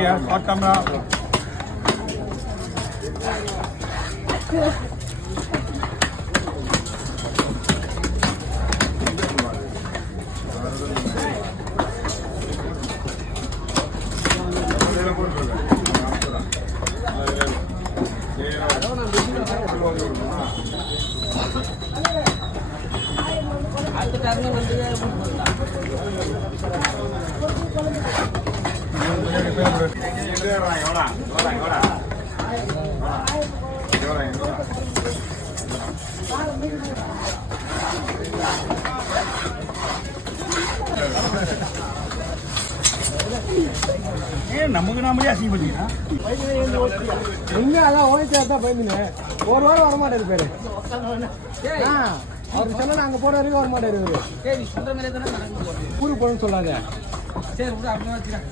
Okay, hot camera. நமக்கு நாமளே அசிங்கப்படுத்தினா உண்மையாதான் ஓய்ச்சாதான் பயந்துனேன். ஒரு வாரம் வரமாட்டாரு பேரு. அவருக்கு சொன்னா அங்க போற வரைக்கும் வரமாட்டாரு இவரு. ஊருக்கு போகணும்னு சொல்லாங்க. சரி, அப்படியே வச்சுக்கிறேன்.